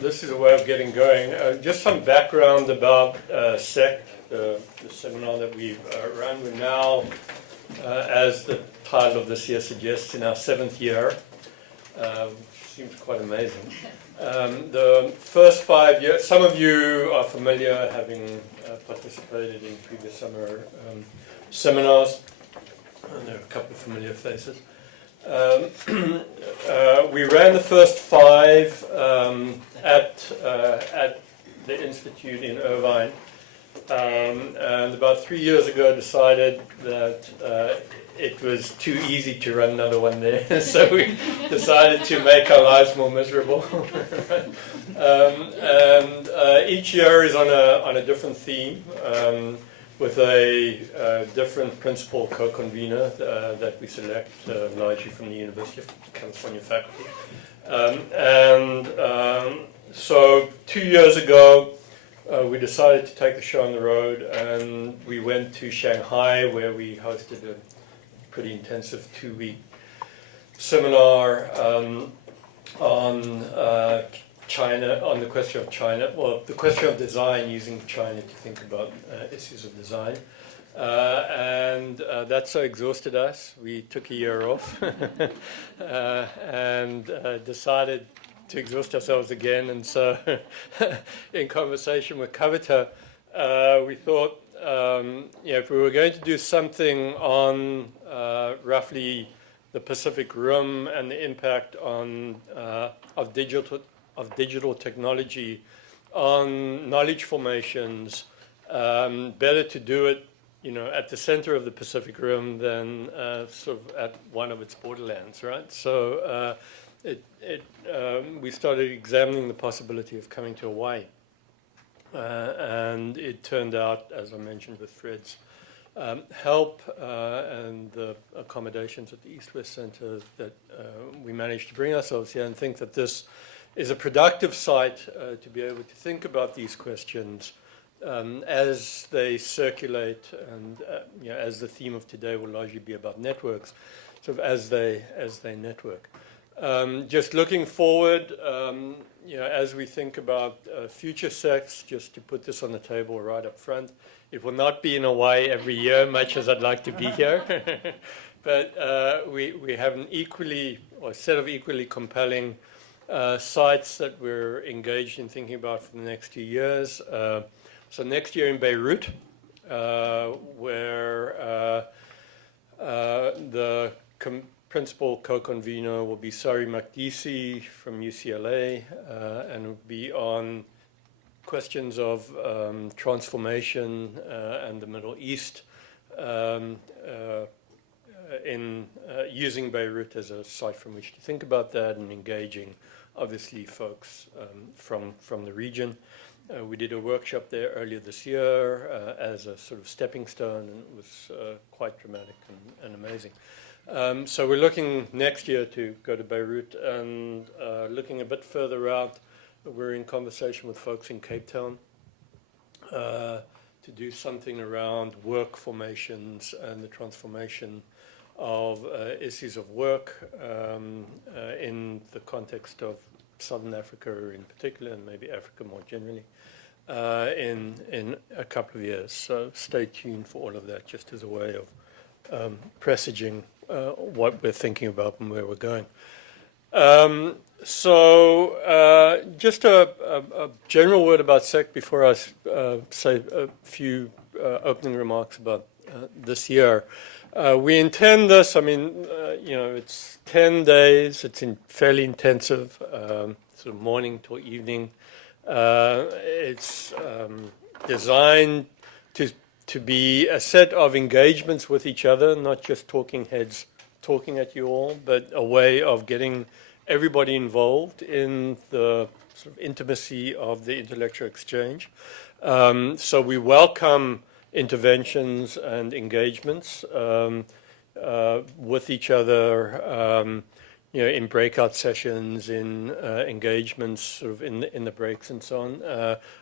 This is a way of getting going. Just some background about SECT, the seminar that we've run. We're now, as the title of this year suggests, in our 7th year. Seems quite amazing. The first 5 years, some of you are familiar, having participated in previous summer seminars, and there are a couple of familiar faces. We ran the first 5 at the Institute in Irvine, and about 3 years ago decided that it was too easy to run another one there, so we decided to make our lives more miserable. And each year is on a different theme, with a different principal co-convener that we select, largely from the University of California faculty. So 2 years ago, we decided to take the show on the road, and we went to Shanghai, where we hosted a pretty intensive 2-week seminar on China, on the question of China, well, the question of design, using China to think about issues of design. That so exhausted us, we took a year off and decided to exhaust ourselves again. And so in conversation with Kavita, we thought, if we were going to do something on roughly the Pacific Rim and the impact of digital technology on knowledge formations, better to do it, at the center of the Pacific Rim than sort of at one of its borderlands, right? So we started examining the possibility of coming to Hawaii. And it turned out, as I mentioned, with Fred's help and the accommodations at the East-West Center, that we managed to bring ourselves here and think that this is a productive site to be able to think about these questions as they circulate, and as the theme of today will largely be about networks, sort of as they network. Just looking forward, as we think about future SECTs, just to put this on the table right up front, it will not be in Hawaii every year, much as I'd like to be here. But we have a set of equally compelling sites that we're engaged in thinking about for the next 2 years. So next year in Beirut, where the principal co-convener will be Sari Makdisi from UCLA, and will be on questions of transformation and the Middle East, in using Beirut as a site from which to think about that, and engaging, obviously, folks from the region. We did a workshop there earlier this year as a sort of stepping stone, and it was quite dramatic and amazing. So we're looking next year to go to Beirut, and looking a bit further out, we're in conversation with folks in Cape Town to do something around work formations and the transformation of issues of work in the context of Southern Africa in particular, and maybe Africa more generally, in a couple of years. So stay tuned for all of that, just as a way of presaging what we're thinking about and where we're going. So just a general word about SECT before I say a few opening remarks about this year. We intend this, it's 10 days, it's fairly intensive, sort of morning till evening. It's designed to be a set of engagements with each other, not just talking heads talking at you all, but a way of getting everybody involved in the sort of intimacy of the intellectual exchange. So we welcome interventions and engagements with each other, in breakout sessions, in engagements, sort of in the breaks and so on,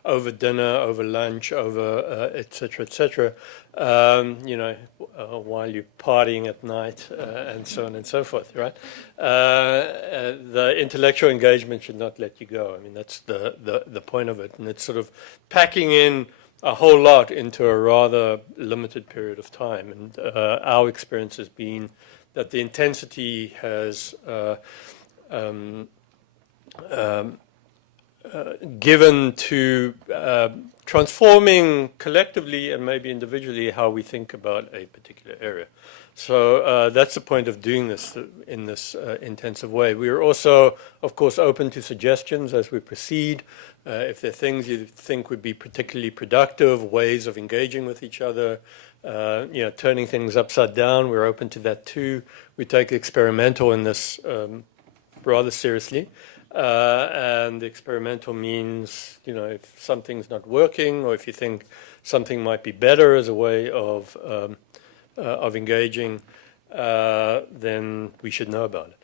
over dinner, over lunch, over et cetera, while you're partying at night, and so on and so forth, right? The intellectual engagement should not let you go. I mean, that's the point of it, and it's sort of packing in a whole lot into a rather limited period of time. And our experience has been that the intensity has given to transforming collectively and maybe individually how we think about a particular area. So that's the point of doing this in this intensive way. We are also, of course, open to suggestions as we proceed. If there are things you think would be particularly productive, ways of engaging with each other, turning things upside down, we're open to that too. We take experimental in this rather seriously. And experimental means, if something's not working or if you think something might be better as a way of engaging, then we should know about it.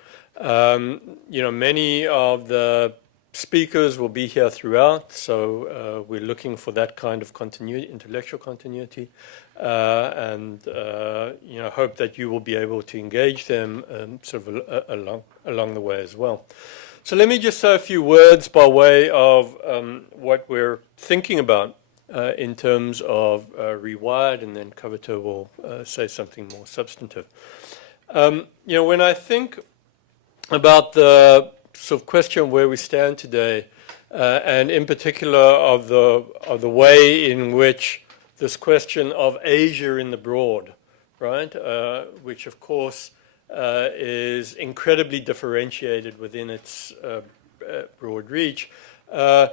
Many of the speakers will be here throughout, so we're looking for that kind of continuity, intellectual continuity, and hope that you will be able to engage them sort of along the way as well. So let me just say a few words by way of what we're thinking about in terms of ReWired, and then Kavita will say something more substantive. When I think about the sort of question of where we stand today, and in particular of the way in which this question of Asia in the broad, right, which of course is incredibly differentiated within its broad reach. I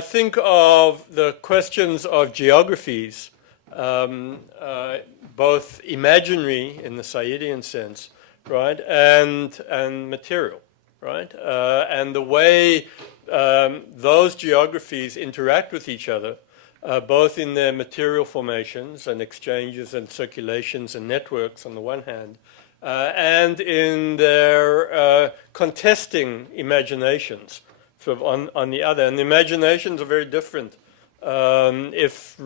think of the questions of geographies, both imaginary in the Sayedian sense, right, and material, right, and the way those geographies interact with each other, both in their material formations and exchanges and circulations and networks on the one hand, and in their contesting imaginations, sort of on the other. And the imaginations are very different, if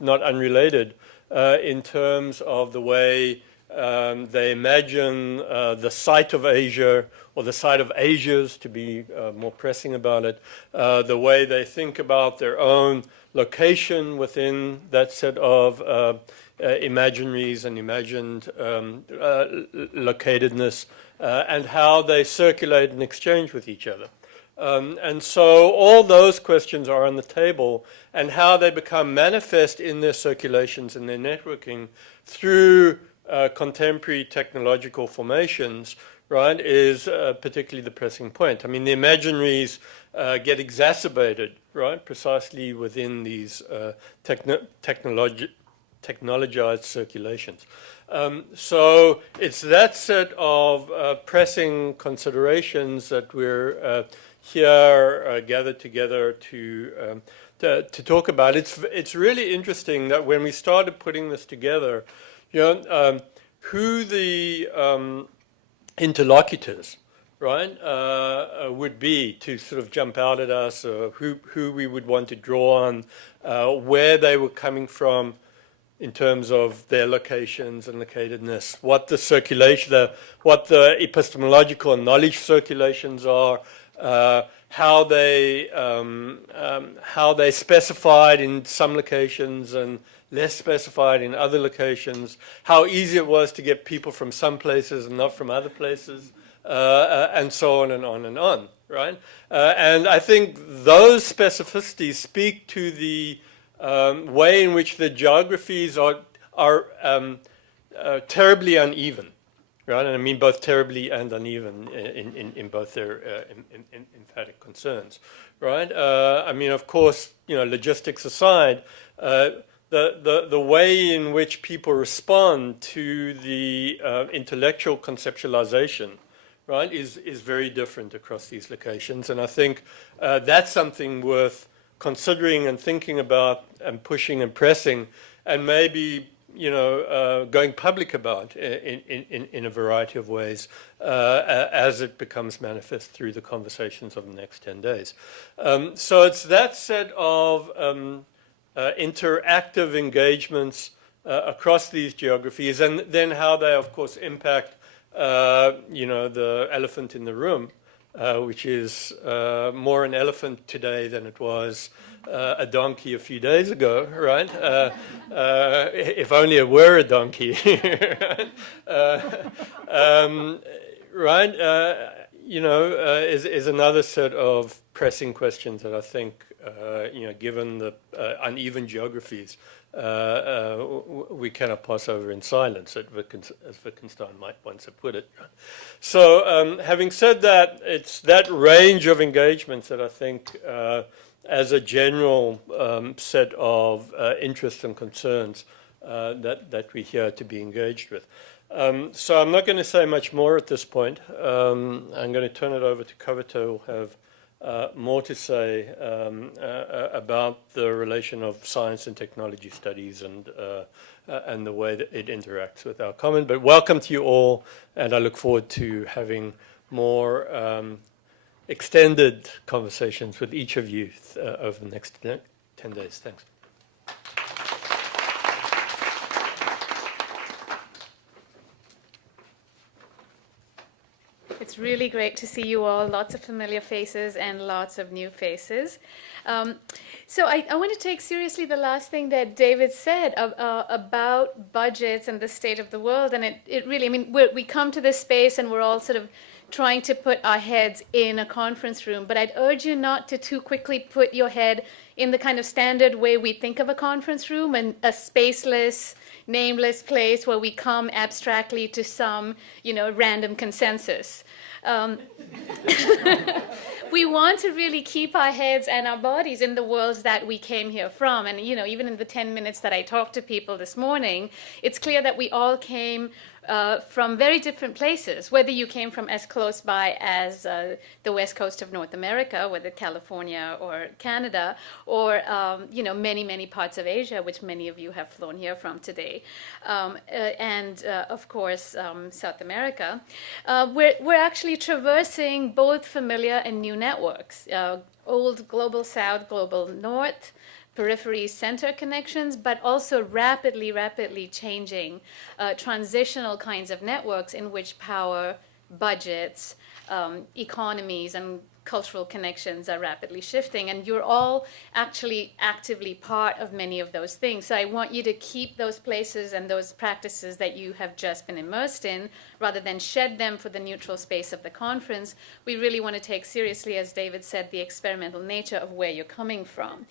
not unrelated, in terms of the way they imagine the site of Asia, or the site of Asias, to be more pressing about it, the way they think about their own location within that set of imaginaries and imagined locatedness, and how they circulate and exchange with each other. And so all those questions are on the table, and how they become manifest in their circulations and their networking through contemporary technological formations, right, is particularly the pressing point. I mean, the imaginaries get exacerbated, right, precisely within these technologized circulations. So it's that set of pressing considerations that we're here gathered together to talk about. It's really interesting that when we started putting this together, who the interlocutors, right, would be to sort of jump out at us, or who we would want to draw on, where they were coming from in terms of their locations and locatedness, what the circulation, what the epistemological and knowledge circulations are, how they specified in some locations and less specified in other locations, how easy it was to get people from some places and not from other places, and so on and on and on, right? And I think those specificities speak to the way in which the geographies are terribly uneven, right? And I mean both terribly and uneven in both their emphatic concerns, right? I mean, of course, logistics aside, the way in which people respond to the intellectual conceptualization, right, is very different across these locations. And I think that's something worth considering and thinking about and pushing and pressing, and maybe going public about in a variety of ways as it becomes manifest through the conversations of the next 10 days. So it's that set of interactive engagements across these geographies, and then how they, of course, impact, the elephant in the room, which is more an elephant today than it was a donkey a few days ago, right? If only it were a donkey, right? Is another set of pressing questions that I think, given the uneven geographies, we cannot pass over in silence, as Wittgenstein might once have put it. So having said that, it's that range of engagements that I think, as a general set of interests and concerns that we're here to be engaged with. So I'm not going to say much more at this point. I'm going to turn it over to Kavita, who will have more to say about the relation of science and technology studies and the way that it interacts with our common. But welcome to you all, and I look forward to having more extended conversations with each of you over the next 10 days. Thanks. It's really great to see you all, lots of familiar faces and lots of new faces. So I want to take seriously the last thing that David said about budgets and the state of the world. And it really, we come to this space and we're all sort of trying to put our heads in a conference room, but I'd urge you not to too quickly put your head in the kind of standard way we think of a conference room, and a spaceless, nameless place where we come abstractly to some, random consensus. We want to really keep our heads and our bodies in the worlds that we came here from. And, even in the 10 minutes that I talked to people this morning, it's clear that we all came from very different places, whether you came from as close by as the west coast of North America, whether California or Canada, or many, many parts of Asia, which many of you have flown here from today, and of course South America. We're actually traversing both familiar and new networks, old global south, global north, periphery center connections, but also rapidly changing transitional kinds of networks in which power, budgets, economies, and cultural connections are rapidly shifting. And you're all actually actively part of many of those things. So I want you to keep those places and those practices that you have just been immersed in, rather than shed them for the neutral space of the conference. We really want to take seriously, as David said, the experimental nature of where you're coming from.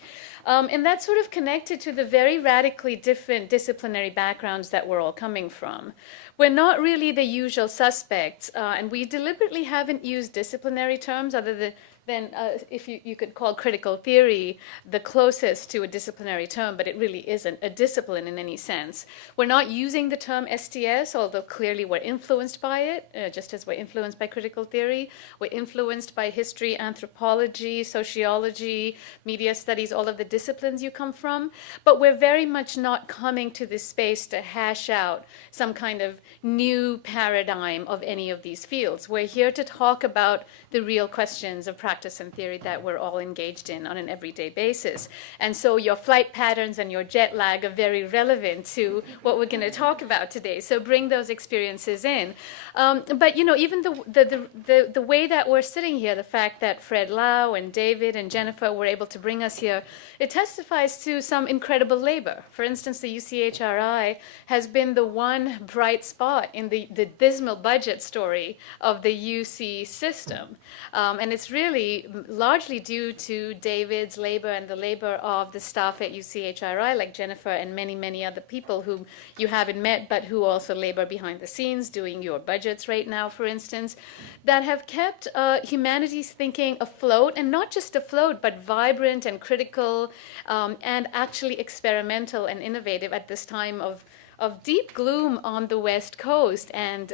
And that's sort of connected to the very radically different disciplinary backgrounds that we're all coming from. We're not really the usual suspects, and we deliberately haven't used disciplinary terms other than if you could call critical theory the closest to a disciplinary term, but it really isn't a discipline in any sense. We're not using the term STS, although clearly we're influenced by it, just as we're influenced by critical theory. We're influenced by history, anthropology, sociology, media studies, all of the disciplines you come from. But we're very much not coming to this space to hash out some kind of new paradigm of any of these fields. We're here to talk about the real questions of practice and theory that we're all engaged in on an everyday basis. And so your flight patterns and your jet lag are very relevant to what we're going to talk about today. So bring those experiences in. But even the way that we're sitting here, the fact that Fred Lau and David and Jennifer were able to bring us here, it testifies to some incredible labor. For instance, the UCHRI has been the one bright spot in the dismal budget story of the UC system. And it's really largely due to David's labor and the labor of the staff at UCHRI, like Jennifer and many, many other people whom you haven't met, but who also labor behind the scenes, doing your budgets right now, for instance, that have kept humanities thinking afloat, and not just afloat, but vibrant and critical, and actually experimental and innovative at this time of deep gloom on the West Coast and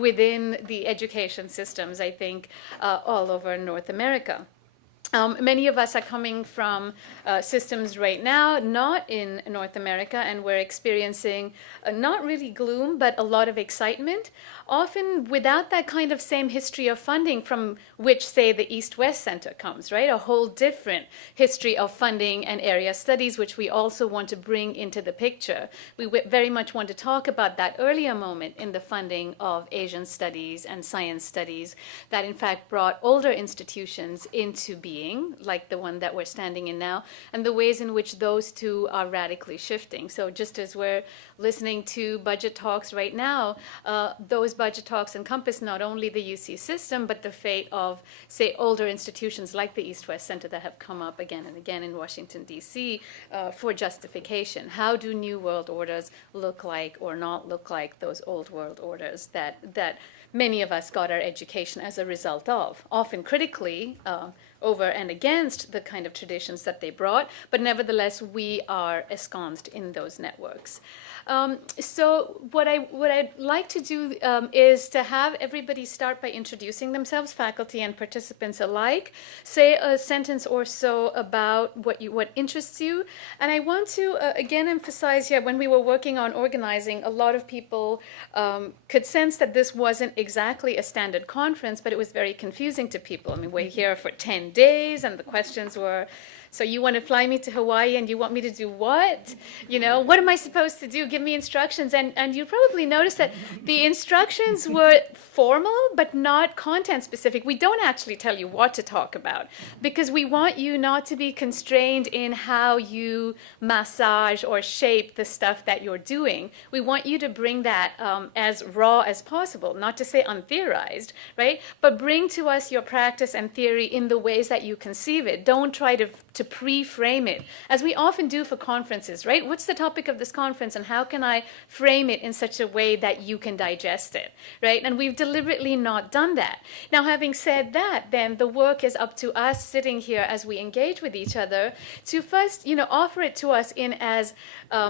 within the education systems, I think, all over North America. Many of us are coming from systems right now, not in North America, and we're experiencing not really gloom, but a lot of excitement, often without that kind of same history of funding from which, say, the East-West Center comes, right? A whole different history of funding and area studies, which we also want to bring into the picture. We very much want to talk about that earlier moment in the funding of Asian studies and science studies that, in fact, brought older institutions into being, like the one that we're standing in now, and the ways in which those two are radically shifting. So just as we're listening to budget talks right now, those budget talks encompass not only the UC system, but the fate of, say, older institutions like the East-West Center that have come up again and again in Washington, D.C. For justification. How do new world orders look like or not look like those old world orders that many of us got our education as a result of, often critically, over and against the kind of traditions that they brought, but nevertheless, we are ensconced in those networks. So what I'd like to do is to have everybody start by introducing themselves, faculty and participants alike, say a sentence or so about what interests you. And I want to again emphasize here, when we were working on organizing, a lot of people could sense that this wasn't exactly a standard conference, but it was very confusing to people. I mean, we're here for 10 days, and the questions were, so you want to fly me to Hawaii and you want me to do what? You know, what am I supposed to do? Give me instructions. And you probably noticed that the instructions were formal, but not content specific. We don't actually tell you what to talk about because we want you not to be constrained in how you massage or shape the stuff that you're doing. We want you to bring that as raw as possible, not to say untheorized, right? But bring to us your practice and theory in the ways that you conceive it. Don't try to pre-frame it, as we often do for conferences, right? What's the topic of this conference and how can I frame it in such a way that you can digest it, right? And we've deliberately not done that. Now, having said that, then the work is up to us sitting here as we engage with each other to first, offer it to us in as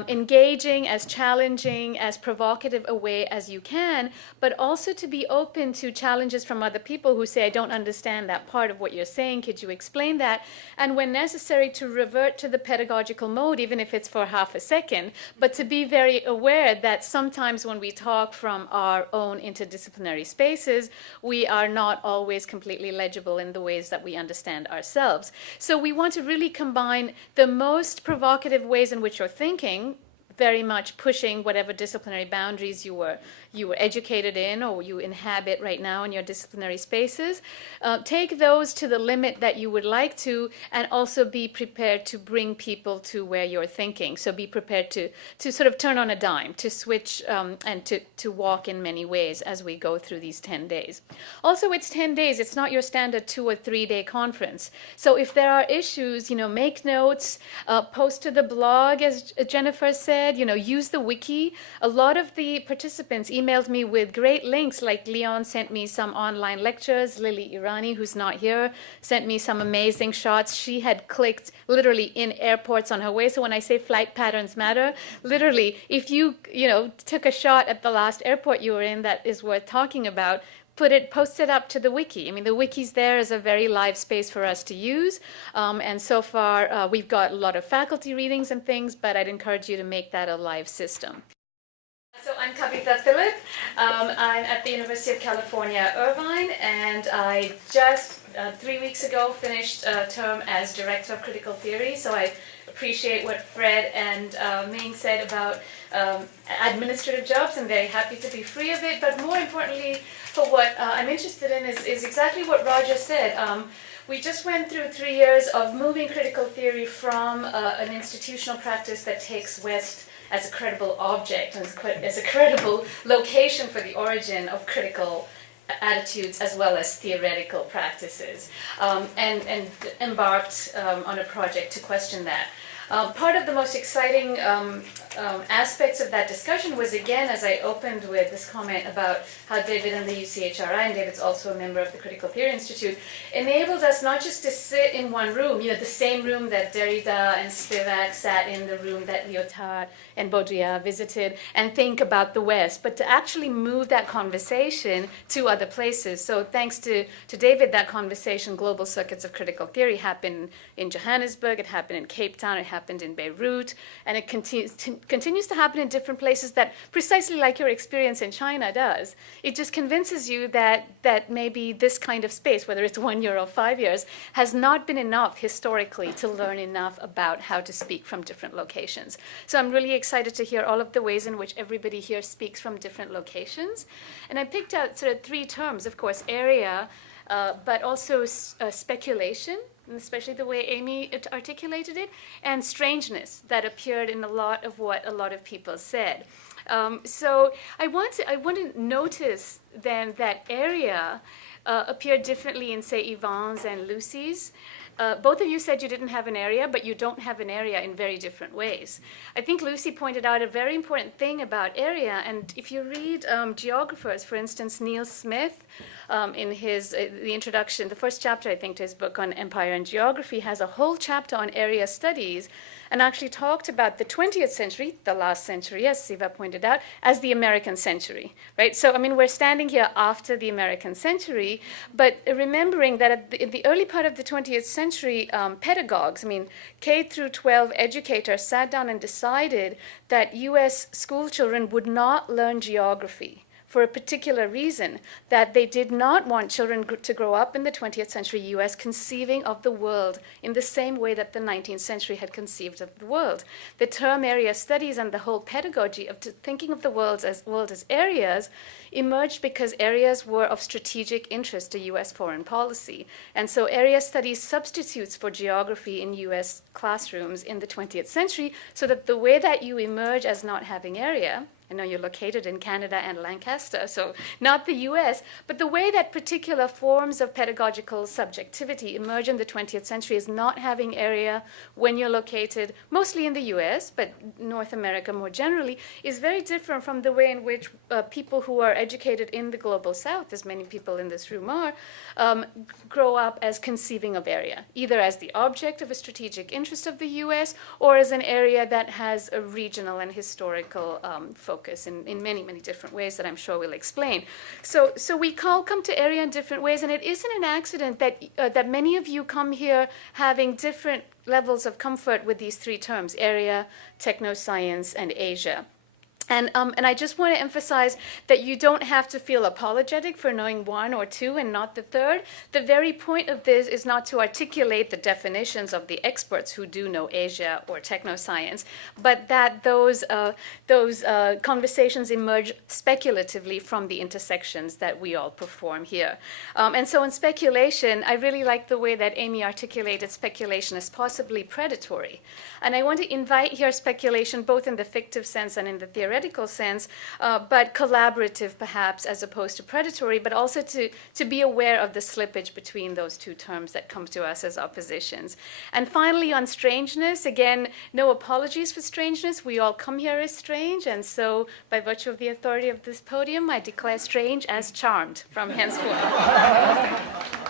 engaging, as challenging, as provocative a way as you can, but also to be open to challenges from other people who say, I don't understand that part of what you're saying, could you explain that? And when necessary, to revert to the pedagogical mode, even if it's for half a second, but to be very aware that sometimes when we talk from our own interdisciplinary spaces, we are not always completely legible in the ways that we understand ourselves. So we want to really combine the most provocative ways in which you're thinking, very much pushing whatever disciplinary boundaries you were educated in or you inhabit right now in your disciplinary spaces. Take those to the limit that you would like to, and also be prepared to bring people to where you're thinking. So be prepared to sort of turn on a dime, to switch and to walk in many ways as we go through these 10 days. Also, it's 10 days. It's not your standard 2 or 3 day conference. So if there are issues, make notes, post to the blog, as Jennifer said, use the wiki. A lot of the participants emailed me with great links, like Leon sent me some online lectures. Lily Irani, who's not here, sent me some amazing shots. She had clicked literally in airports on her way. So when I say flight patterns matter, literally, if you, took a shot at the last airport you were in that is worth talking about, post it up to the wiki. I mean, the wiki's there as a very live space for us to use. And so far, we've got a lot of faculty readings and things, but I'd encourage you to make that a live system. So I'm Kavita Phillip. I'm at the University of California, Irvine, and I just 3 weeks ago finished a term as Director of Critical Theory. So I appreciate what Fred and Ming said about administrative jobs. I'm very happy to be free of it, but more importantly, for what I'm interested in is exactly what Roger said. We just went through 3 years of moving critical theory from an institutional practice that takes West as a credible object, as a credible location for the origin of critical attitudes as well as theoretical practices, and embarked on a project to question that. Part of the most exciting aspects of that discussion was, again, as I opened with this comment about how David and the UCHRI, and David's also a member of the Critical Theory Institute, enabled us not just to sit in one room, the same room that Derrida and Spivak sat in, the room that Lyotard and Baudrillard visited, and think about the West, but to actually move that conversation to other places. So thanks to David, that conversation, Global Circuits of Critical Theory, happened in Johannesburg, it happened in Cape Town, it happened in Beirut, and it continues to happen in different places that, precisely like your experience in China does, it just convinces you that maybe this kind of space, whether it's 1 year or 5 years, has not been enough historically to learn enough about how to speak from different locations. So I'm really excited to hear all of the ways in which everybody here speaks from different locations. And I picked out sort of 3 terms, of course, area, but also speculation, and especially the way Amy articulated it, and strangeness that appeared in a lot of what a lot of people said. So I want to notice then that area appeared differently in, say, Yvonne's and Lucy's. Both of you said you didn't have an area, but you don't have an area in very different ways. I think Lucy pointed out a very important thing about area, and if you read geographers, for instance, Neil Smith, in his the introduction, the first chapter, I think, to his book on empire and geography, has a whole chapter on area studies, and actually talked about the 20th century, the last century, as Siva pointed out, as the American century, right? So, I mean, we're standing here after the American century, but remembering that in the early part of the 20th century, pedagogues, I mean, K through 12 educators sat down and decided that US school children would not learn geography for a particular reason, that they did not want children to grow up in the 20th century US conceiving of the world in the same way that the 19th century had conceived of the world. The term area studies and the whole pedagogy of thinking of the world as areas emerged because areas were of strategic interest to US foreign policy. And so area studies substitutes for geography in US classrooms in the 20th century, so that the way that you emerge as not having area, I know you're located in Canada and Lancaster, so not the US, but the way that particular forms of pedagogical subjectivity emerge in the 20th century is not having area when you're located mostly in the US, but North America more generally, is very different from the way in which people who are educated in the global South, as many people in this room are, grow up as conceiving of area, either as the object of a strategic interest of the US or as an area that has a regional and historical focus in many, many different ways that I'm sure we'll explain. So we all come to area in different ways, and it isn't an accident that many of you come here having different levels of comfort with these 3 terms, area, technoscience, and Asia. And I just want to emphasize that you don't have to feel apologetic for knowing 1 or 2 and not the 3rd. The very point of this is not to articulate the definitions of the experts who do know Asia or technoscience, but that those conversations emerge speculatively from the intersections that we all perform here. And so in speculation, I really like the way that Amy articulated speculation as possibly predatory. And I want to invite here speculation both in the fictive sense and in the theoretical sense, but collaborative perhaps as opposed to predatory, but also to be aware of the slippage between those 2 terms that come to us as oppositions. And finally, on strangeness, again, no apologies for strangeness. We all come here as strange, and so by virtue of the authority of this podium, I declare strange as charmed from henceforth.